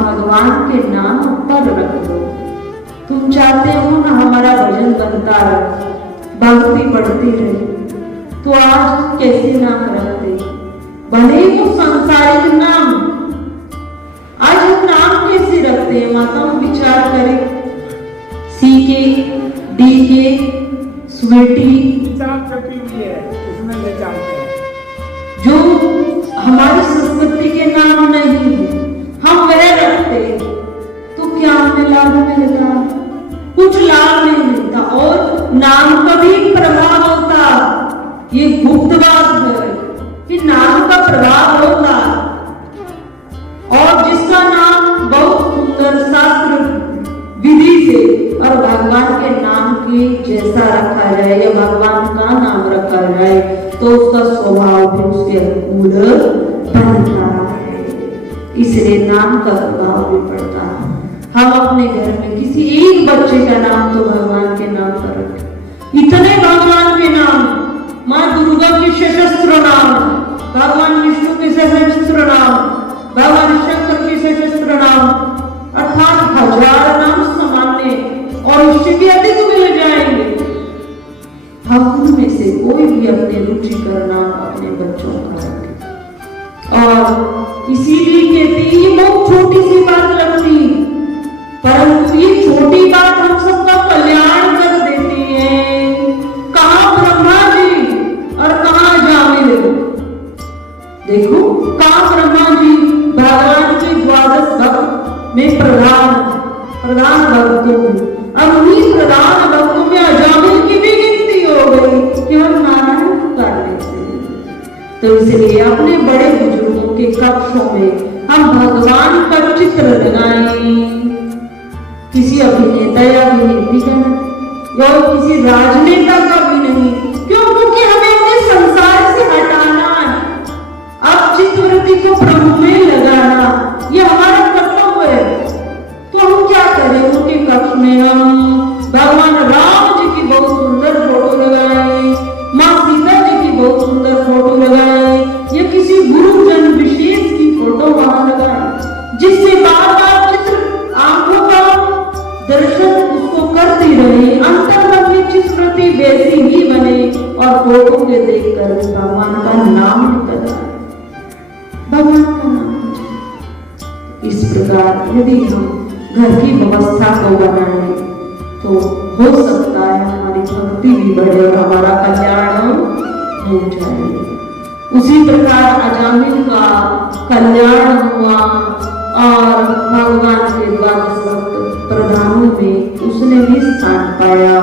भगवान के नाम पर रख दो। तुम चाहते हो ना हमारा भजन बनता रहे, भक्ति बढ़ती रहे, तो आज कैसे नाम रखते, भले ही वो सांसारिक नाम, आज हम नाम कैसे रखते हैं माता, हम विचार करें। सीके, डीके, स्वीटी, उसमें ले जाते हैं जो हमारी संस्कृति के नाम नहीं, हम वह रखते, तो क्या हमें लाभ मिलता? कुछ लाभ नहीं मिलता, और नाम का भी प्रभाव होता। ये गुप्त बात है कि नाम का प्रभाव होता, और जिसका नाम बहुत सुंदर शास्त्र विधि से और भगवान के नाम के जैसा रखा जाए या भगवान का नाम रखा जाए, तो उसका स्वभाव भी उसके अनुकूल बनता है। इसलिए नाम का प्रभाव भी पड़ता है। हम अपने घर में किसी एक बच्चे का नाम तो भगवान के नाम पर रखें। इतने भगवान के नाम, माँ दुर्गा के सशस्त्र नाम, भगवान विष्णु के सशस्त्र नाम, भगवान शंकर के सशस्त्र नाम, अर्थात 1000 नाम सामान्य और उससे भी अधिक मिल जाएंगे। हम उनमें से कोई भी अपने रुचिकर नाम अपने बच्चों का रखे। और इसीलिए कहते हैं ये बहुत छोटी सी बात लगती, परंतु ये छोटी बात हम सबका कल्याण कर देती है। कहाँ ब्रह्मा जी और कहाँ जामिल, देखो कहाँ ब्रह्मा जी भगवान के 12 भक्त में प्रधान भक्तों में, अब उन्हीं प्रधान भक्तों में अजामिल की भी गिनती हो गई कि हम नारायण पुकारने से। तो इसलिए अपने बड़े बुजुर्गों के कक्षों में हम भगवान का चित्र लगाएं, किसी अभिनेता या अभिनेत्री का नहीं, या किसी राजनेता का भी नहीं, क्यों? क्योंकि हमें अपने संसार से हटाना है। अब चित्रवृत्ति को प्रभु में लगाना ये हमारा कर्तव्य है। तो हम क्या करें, उनके कक्ष में हम भगवान राम जी की बहुत सुंदर फोटो लगाएं, माँ सीता जी की बहुत सुंदर फोटो लगाएं, या किसी गुरुजन विशेष की फोटो वहां लगाएं, जिससे बार-बार चित्र आंखों का दर्शन उसको करती रहे, अंतर्मन में चित्रवृत्ति वैसी ही बने और फोटो के देखकर भगवान का नाम निकल आए, भगवान का नाम। इस प्रकार यदि हम घर की व्यवस्था को बनाए तो हो सकता है हमारी भक्ति भी बढ़े और हमारा कल्याण हो जाए। उसी प्रकार अजामिल का कल्याण हुआ और भगवान के 12 भक्त प्रधानों में उसने भी स्थान पाया।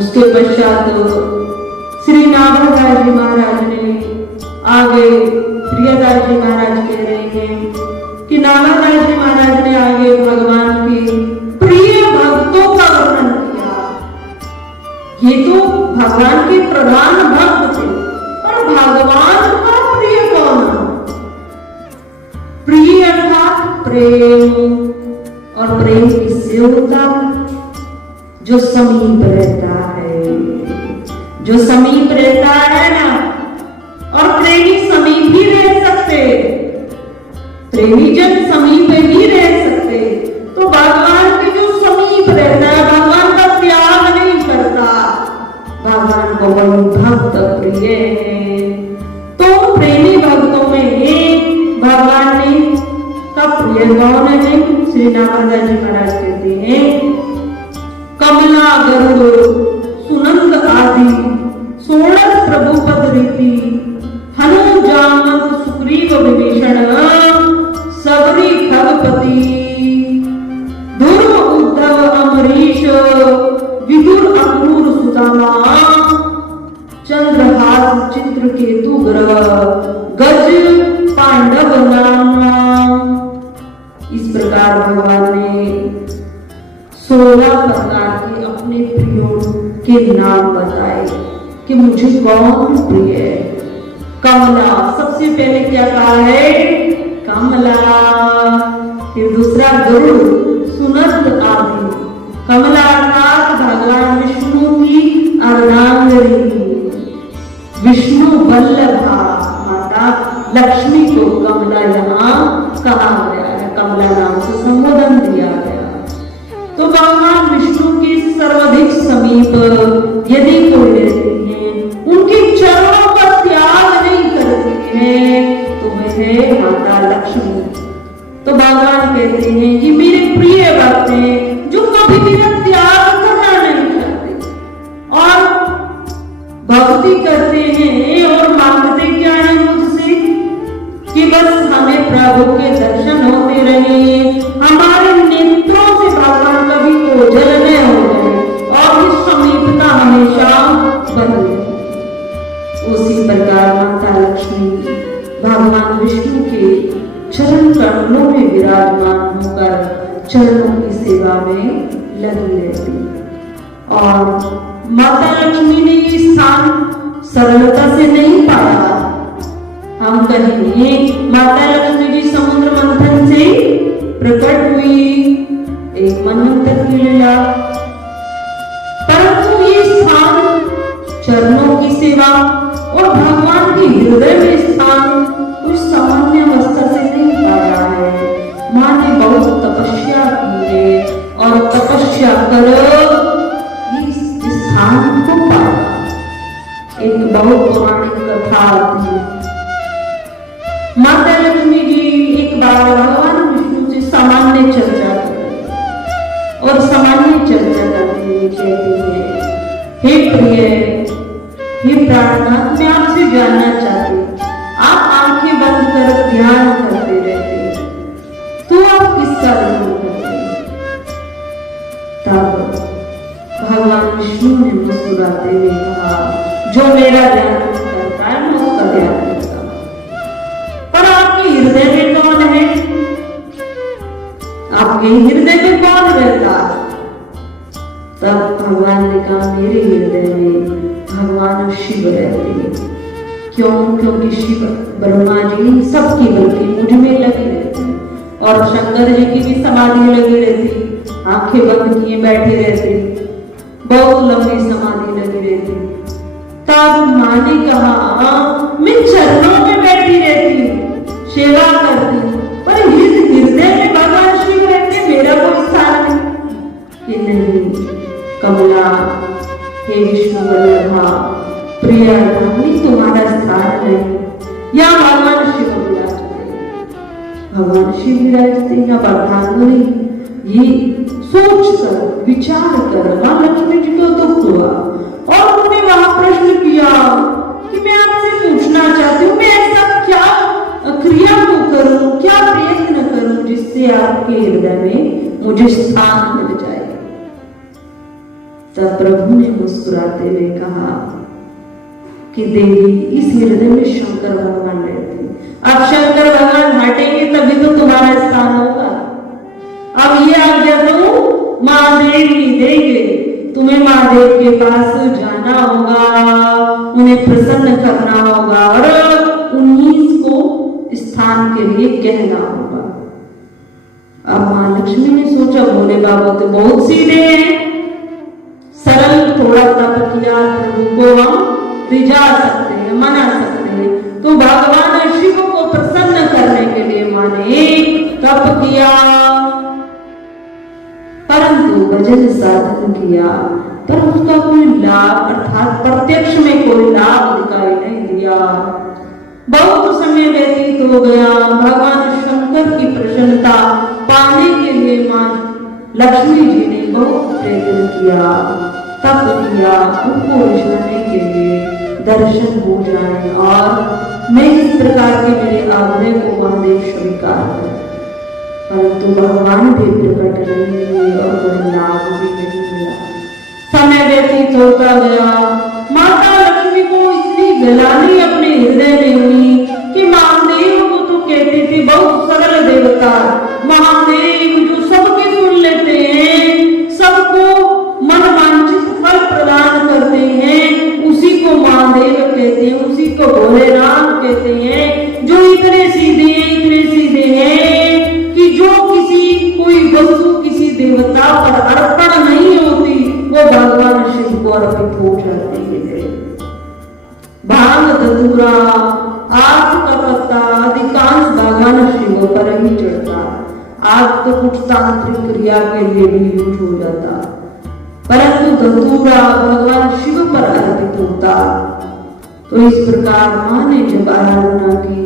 उसके पश्चात श्री नाभरदास जी महाराज ने आगे, प्रियदास जी महाराज कह रहे हैं कि नाभरदास जी महाराज ने आगे भगवान के प्रिय भक्तों का वर्णन किया। ये तो भगवान के प्रधान भक्त थे, पर भगवान का प्रिय कौन? प्रिय अर्थात प्रेम, और प्रेम किससे होता है? जो समीप रहता है, जो समीप रहता है ना, और प्रेमी समीप ही रह सकते, प्रेमी जन समीप ही रह सकते। तो भगवान के जो समीप रहता है, भगवान का त्याग नहीं करता, भगवान को बड़ी भक्त प्रिय है। तो प्रेमी भक्तों में एक भगवान ने का प्रिय कौन है? श्री नाभरदास जी महाराज कहते हैं कमला गरुड़ सुनंद आदि 16 प्रभु पद रीति हनु जामत सुग्रीव विभीषण सबरी खगपति ध्रुव उद्धव अमरीश विदुर अक्रूर सुदामा चंद्रहास चित्रकेतु ग्रह गज पांडव नाम। इस प्रकार भगवान ने 16 प्रकार के अपने प्रियों के नाम बताए कि मुझे कौन प्रिय है। कमला, सबसे पहले क्या कहा है? कमला। फिर दूसरा गरुड़, सुनंद आदि। कमला अर्थात भगवान विष्णु की अर्धांगिनी, विष्णु वल्लभा माता लक्ष्मी को कमला यहाँ कहा गया है। कमला समीप यदि कोई रहती है, उनके चरणों का त्याग नहीं करती है, तो वह है माता लक्ष्मी। तो भगवान कहते हैं ये मेरे प्रिय भक्त हैं जो कभी मेरा त्याग करना नहीं चाहते और भक्ति करते हैं और मांगते क्या है मुझसे कि बस हमें प्रभु के दर्शन होते रहे, हमारे नेत्रों से भगवान कभी ओझल न हो जाए और इस समीपता हमेशा बने। उसी प्रकार माता लक्ष्मी भगवान विष्णु के चरण कमलों में विराजमान होकर चरणों की सेवा में लगी रहती और माता लक्ष्मी ने ये स्थान सरलता से नहीं पाया। हम कहेंगे माता लक्ष्मी जी समुद्र मंथन से प्रकट हुई, एक मनवंतर की लीला, परंतु ये स्थान चरणों की सेवा और भगवान के हृदय में स्थान कुछ सामान्य अवस्था से नहीं पाया है। माँ ने बहुत तपस्या की है और तपस्या कर इस स्थान को पाया। एक बहुत पौराणिक कथा आती है। माता लक्ष्मी जी एक बार भगवान विष्णु से सामान्य चर्चा कर और सामान्य चर्चा करते हुए कहती है, हे प्रिय, हे प्राणनाथ, मैं आपसे जानना चाहती हूँ, आप आंखें बंद कर ध्यान करते रहते हैं, तो आप किसका ध्यान करते हैं? तब भगवान विष्णु ने मुस्कुराते हुए कहा, जो मेरा ध्यान करता है मैं उसका ध्यान करता हूं, पर आपके हृदय में कौन है? आपके हृदय में कौन रहता? तब भगवान ने कहा, मेरे हृदय में भगवान शिव रहते हैं। क्यों? क्योंकि शिव ब्रह्मा जी सबकी बल्कि मुझ में लगी रहती और शंकर जी की भी समाधि लगी रहती, आंखें बंद किए बैठे रहते, बहुत लंबी समाधि लगी रहती। तब माँ ने कहा, मैं चरणों में बैठी रहती, सेवा करती, पर हृदय में भगवान शिव रहते, मेरा कोई स्थान नहीं। कमला, हे विष्णु वल्लभा, प्रिय, तुम्हारा स्थान नहीं, या भगवान शिव विराजते, भगवान शिव विराजते या अर्धांगिनी। ये सोच कर विचार कर मां लक्ष्मी जी को दुख हुआ और उन्होंने वहां प्रश्न किया कि मैं आपसे पूछना चाहती हूँ, मैं ऐसा क्या क्रिया को करूं, क्या प्रयत्न करूं जिससे आपके हृदय में मुझे स्थान मिल जाए? तब प्रभु ने मुस्कुराते हुए कहा कि देवी, इस हृदय में शंकर भगवान रहते हैं। अब शंकर भगवान हटेंगे तभी तो तुम्हारा स्थान होगा। अब ये आज्ञा तो महादेव ही देंगे, तुम्हें महादेव के पास जाना होगा, उन्हें प्रसन्न करना होगा और उन्हीं को स्थान के लिए कहना होगा। अब मां लक्ष्मी ने सोचा, भोले बाबा तो बहुत सीधे हैं, सरल थोड़ा तप किया प्रभु को हम रिझा सकते हैं, मना सकते हैं। तो भगवान शिव को प्रसन्न करने के लिए मां ने तप किया, परंतु भजन साधन किया, पर उसका कोई लाभ अर्थात प्रत्यक्ष में कोई लाभ दिखाई नहीं दिया। बहुत समय व्यतीत हो गया। भगवान शंकर की प्रसन्नता पाने के लिए मां लक्ष्मी जी ने बहुत प्रयत्न किया, तप किया, उनको रिझाने के लिए दर्शन हो जाए और मैं इस प्रकार के मेरे आग्रह को महादेव स्वीकार करें, परंतु भगवान भी प्रकट नहीं हुए और कोई लाभ भी नहीं मिला। समय व्यतीत होता गया। माता लक्ष्मी को इतनी गलानी अपने हृदय में हुई कि महादेव को तो कहते थे बहुत सरल देवता, महादेव जो सबके सुन लेते हैं, सबको मनवांछित फल प्रदान करते हैं, उसी को महादेव कहते हैं, उसी को भोलेनाथ कहते हैं, जो इतने सीधे हैं कि जो किसी कोई वस्तु किसी देवता पर अर्पण नहीं होती वो भगवान शिव को अर्पित हो जाती है। भांग, धतूरा, आग का पत्ता अधिकांश भगवान शिव पर ही चढ़ता। आग तो कुछ तांत्रिक क्रिया के लिए भी यूज हो जाता, परंतु धतूरा भगवान शिव पर अर्पित होता। तो इस प्रकार मां ने जब आराधना की,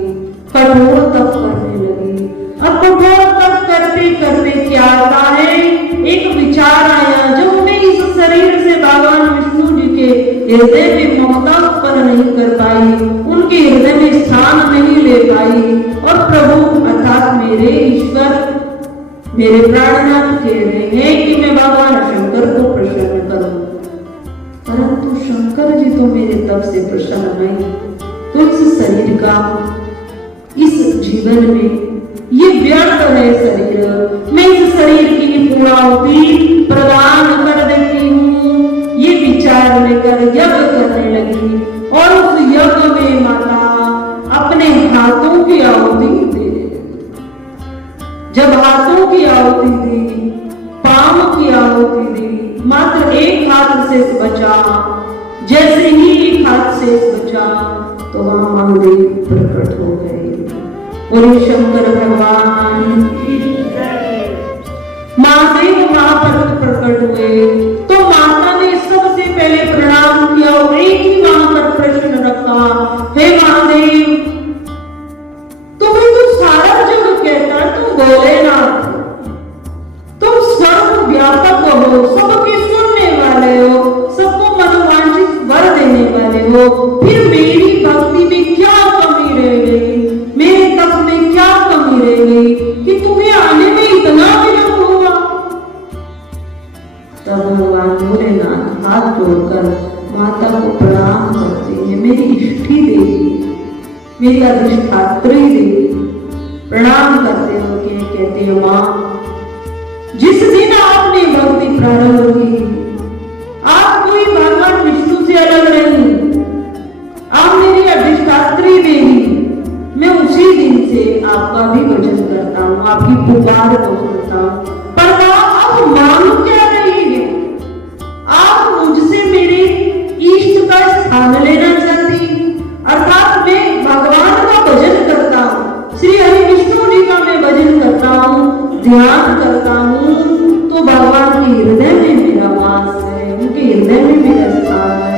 कठोर तप करने लगी। अब कठोर तप करते करते क्या होता है, एक विचार आया, जो उन्हें इस शरीर से भगवान विष्णु जी के हृदय में ममता उत्पन्न नहीं कर पाई, उनके हृदय में स्थान नहीं ले पाई, और प्रभु अर्थात मेरे ईश्वर, मेरे प्राणनाथ कह रहे हैं कि मैं भगवान शंकर को प्रसन्न करूं। परंतु शंकर जी तो मेरे तप से प्रसन्न नहीं, तो इस शरीर का, इस जीवन में ये व्यर्थ है शरीर, मैं इस शरीर की पूर्णाहुति प्रदान कर देती हूँ। ये विचार लेकर यज्ञ करने लगी, और उस यज्ञ में माता अपने हाथों की आहुति दे लगी। जब हाथों की आहुति दी, पांव की आहुति दी, मात्र एक हाथ से बचा। जैसे ही एक हाथ से बचा तो वहां महादेव प्रकट हो गए। बोले शंकर भगवान की जय। महादेव वहां पर प्रकट हुए तो माता ने सबसे पहले प्रणाम किया और एक ही वहां पर प्रश्न रखा, हे महादेव, तुम्हें तो सारा जग कहता, तुम भोलेनाथ, तुम सर्व व्यापक हो, सबके सुनने वाले हो, सबको मनोवांछित वर देने वाले हो, फिर मेरी भक्ति में क्या कमी रह गई, मेरे तप में क्या कमी रह गई कि तुम्हें आने में इतना विलंब हुआ। तब भगवान भोलेनाथ हाथ जोड़कर माता को प्रणाम करते हैं, मेरी इष्टि देवी, मेरी अधिष्ठात्री देवी, प्रणाम करते हो के कहते हो, मां, जिस दिन आपने भक्ति प्रारंभ की, आप कोई भगवान विष्णु से अलग नहीं, आप मेरी अधिष्ठात्री देवी, मैं उसी दिन से आपका भी भजन करता हूँ, आपकी पुकार को सुनता हूँ। पर आप मांग क्या रही है? आप मुझसे मेरे इष्ट का स्थान लेना चाहती, अर्थात मैं भगवान का भजन करता हूँ, श्री हरि विष्णु जी का मैं भजन करता हूँ, ध्यान करता हूँ, तो भगवान के हृदय में मेरा वास है, उनके हृदय में मेरा स्थान है।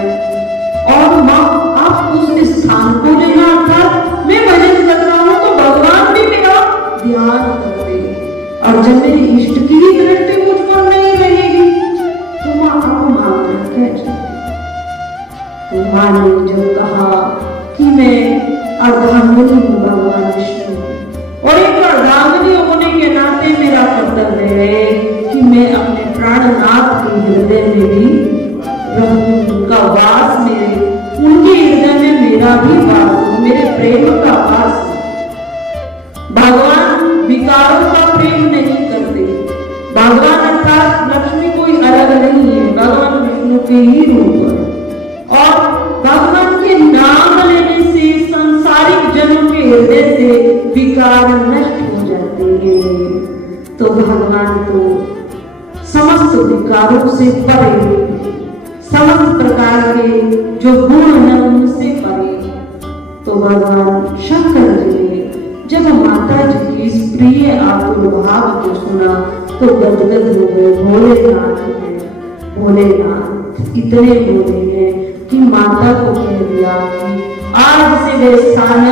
और मां, आप उस स्थान को लेना, अर्थात मैं भजन करता हूँ तो भगवान भी मेरा ध्यान करते, और जब मेरी इष्ट की ही दृष्टि मुझ पर नहीं रहेगी तो मां आप मांगना क्या चाहती? तो मां ने जब कहा कि मैं अर्धांगिनी हूँ भगवान विष्णु, और एक अर्धांगिनी होने के नाते मेरा कर्तव्य है कि मैं अपने प्राणनाथ के हृदय में भी रहूं, उनका वास मेरे, उनके हृदय में मेरा भी वास हो, मेरे प्रेम का वास। भगवान विकारों का प्रेम नहीं करते, भगवान अर्थात लक्ष्मी कोई अलग नहीं है, भगवान विष्णु के ही रूप है, और भगवान के नाम लेने से संसारिक जनों के हृदय से विकार नष्ट हो जाते हैं। तो भगवान तो समस्त विकारों से परे, समस्त प्रकार के जो गुण हैं उनसे परे। तो भगवान शंकर जी ने जब माता जी की इस प्रिय आतुर भाव को सुना तो गदगद हो गए। भोलेनाथ है, भोलेनाथ इतने बोले हैं कि माता को कह दिया कि आज से वे स्थान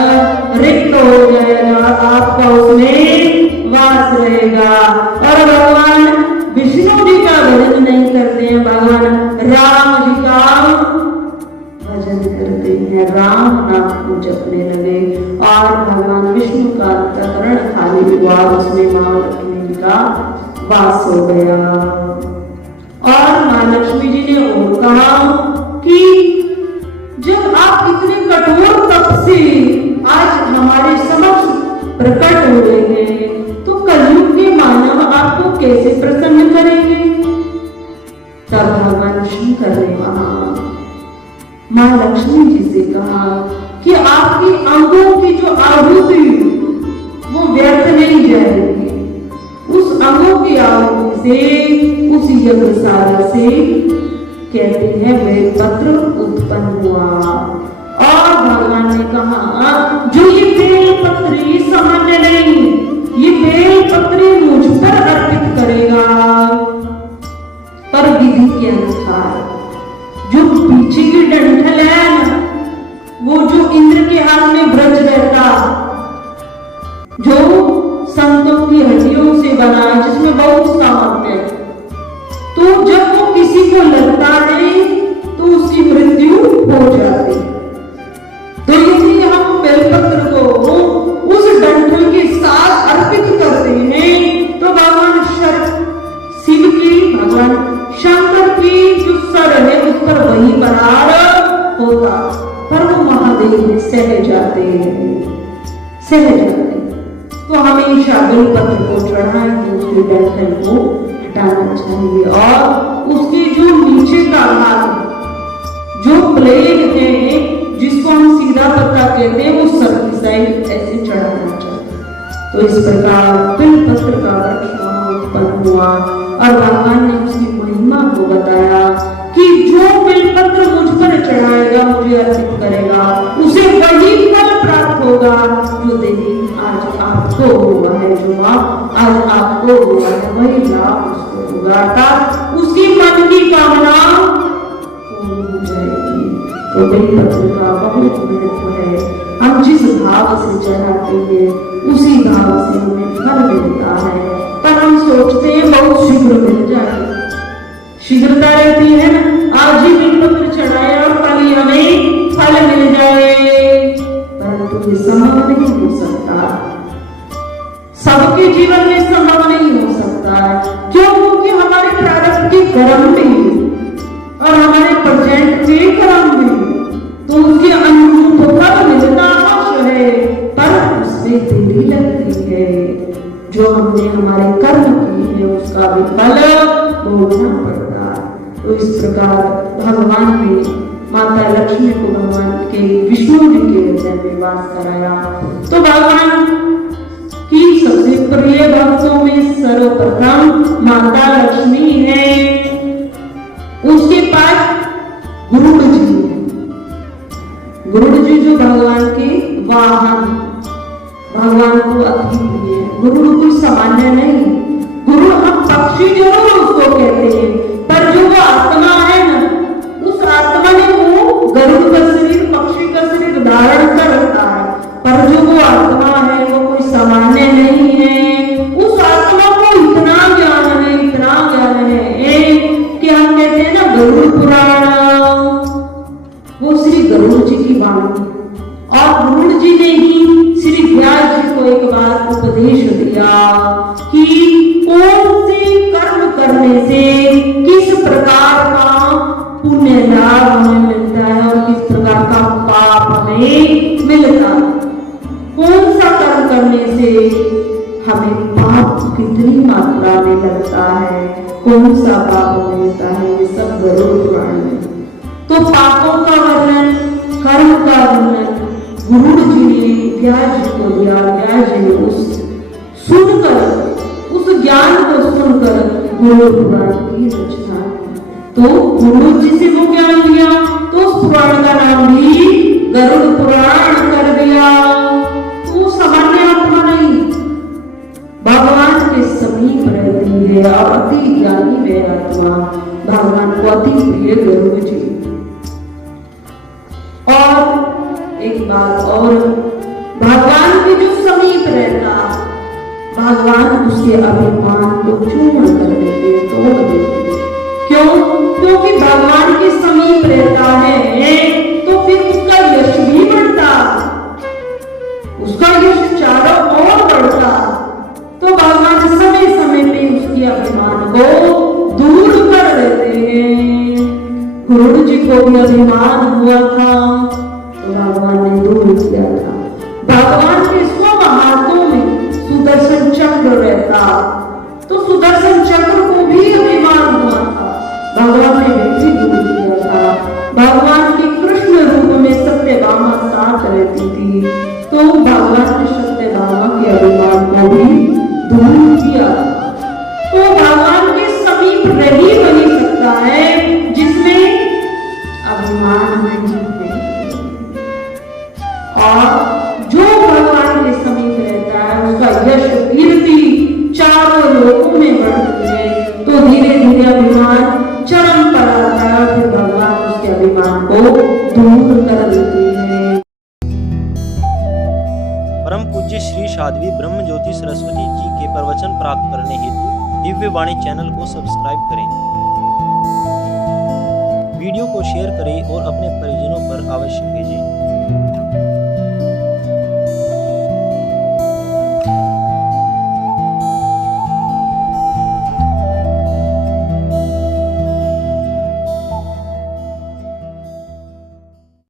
रिक्त हो जाएगा, आपका उसमें वास रहेगा। और भगवान विष्णु जी का भजन नहीं करते हैं, भगवान राम जी का भजन करते हैं, राम नाम को जपने लगे, और भगवान विष्णु का अंतःकरण खाली हुआ, उसमें मां लक्ष्मी जी का वास हो गया। और मां लक्ष्मी जी ने और कहा कि जब आप इतने कठोर तप से आज हमारे समक्ष प्रकट हो रहे हैं तो कलयुग के मानव आपको कैसे प्रसन्न करेंगे? तब भगवान शंकर ने मां लक्ष्मी जी से कहा कि आपकी अंगों की जो आहुति वो व्यर्थ नहीं जाएगी, उस अंगों की आहुति से, उस यज्ञशाला से कहते हैं बेलपत्र उत्पन्न हुआ। और भगवान ने कहा जो ये बेलपत्री सामान्य नहीं, ये बेलपत्री मुझ पर अर्पित करेगा, पर विधि के जाते हैं, सह जाते हैं। तो हमेशा बेलपत्र को चढ़ाएं तो उसके डंठल को हटाना चाहिए और उसके जो नीचे का भाग, जो प्लेन है जिसको हम सीधा पत्ता कहते हैं, वो सब की साइड ऐसे चढ़ाना चाहिए। तो इस प्रकार बेलपत्र का वृक्ष वहां उत्पन्न हुआ और भगवान ने उसकी महिमा को बताया कि जो बेलपत्र मुझ पर चढ़ाएगा, मुझे अर्पित करेगा, उसे वही फल प्राप्त होगा जो देवी आज आपको हुआ है, जो आज आपको हुआ है, वही लाभ उसको होगा, अर्थात उसकी मन की कामना पूर्ण हो जाएगी। तो बेलपत्र का बहुत महत्व है। हम जिस भाव से चढ़ाते हैं उसी भाव से हमें फल मिलता है, पर हम सोचते हैं बहुत शीघ्र मिल जाएगा, शीघ्रता रहती है ना, आज ही बेलपत्र चढ़ाया और कल ही हमें फल मिल जाए, परंतु ये संभव नहीं हो सकता, सबके जीवन में संभव नहीं हो सकता है। क्यों? क्योंकि हमारे प्रारब्ध के कर्म में और हमारे प्रेजेंट के कर्म में तो उसके अनुरूप फल मिलना अवश्य है, पर उसमें देरी लगती है। जो हमने हमारे कर्म किए हैं उसका भी फल भोगना पड़ता है। तो इस प्रकार भगवान ने माता लक्ष्मी को भगवान के विष्णु जी के हृदय में वास कराया। तो भगवान की सबसे प्रिय भक्तों में सर्वप्रथम माता लक्ष्मी है, उसके पास गरुड़ जी, गरुड़ जी जो भगवान के वाहन, भगवान को अति प्रिय है। गरुड़ कोई सामान्य नहीं, गरुड़ हम पक्षी जरूर उसको कहते हैं, पर जो वो आत्मा है ना, उस आत्मा ने वो गरुड़ का शरीर, पक्षी का शरीर धारण कर रखा है, पर जो वो आत्मा है वो कोई सामान्य नहीं है। उस आत्मा को इतना ज्ञान है, इतना ज्ञान है कि हम कहते हैं ना गरुड़ पुराण, वो श्री गरुड़ जी की वाणी, और गरुड़ जी ने ही श्री व्यास जी को एक बार उपदेश दिया कि कौन से कर्म करने से किस प्रकार का पुण्य लाभ हमें मिलता है और किस प्रकार का पाप हमें मिलता है, कौन सा कर्म करने से हमें पाप कितनी मात्रा में लगता है, कौन सा पाप मिलता है, ये सब गरुड़ पुराण में। तो पापों का वर्णन, कर्म का वर्णन गरुड़ जी ने व्यास जी को दिया। व्यास जी ने उस सुनकर, उस ज्ञान को सुनकर गरुड़ पुराण की रचना। तो गरुड़ जी से वो ज्ञान लिया तो उस पुराण का नाम भी गरुड़ पुराण कर दिया। तो सामान्य आत्मा नहीं, भगवान के समीप रहती है और अति ज्ञानी है आत्मा, भगवान को अति प्रिय गरुड़ जी। और एक बात और, भगवान के जो समीप रहता, भगवान उसके अभिमान को चूर्ण कर देते, तोड़ देते। क्यों? क्योंकि भगवान के समीप रहता है तो फिर उसका यश भी बढ़ता, उसका यश चारों ओर बढ़ता। तो भगवान समय समय पे उसके अभिमान को दूर कर देते हैं। गरुड़ जी को भी अभिमान हुआ था तो भगवान ने दूर किया था। भगवान के स्वयं हाथों में सुदर्शन चक्र रहता, तो सुदर्शन चक्र को भी अभिमान हुआ था, भगवान ने भी दूर किया था। भगवान के कृष्ण रूप में सत्यभामा साथ रहती थी, तो भगवान ने सत्यभामा के अभिमान को भी दूर किया। तो भगवान के समीप रही वही सकता है जिसमें अभिमान नहीं है, और जो भगवान के समीप रहता है उसका यश कीर्ति चारों लोकों में बढ़ती है। तो धीरे धीरे अभिमान चरम पर आता है, फिर भगवान उसके अभिमान को दूर कर देते हैं। परम पूज्य श्री साध्वी ब्रह्म ज्योति सरस्वती जी के प्रवचन प्राप्त करने हेतु दिव्य वाणी चैनल को सब्सक्राइब करें।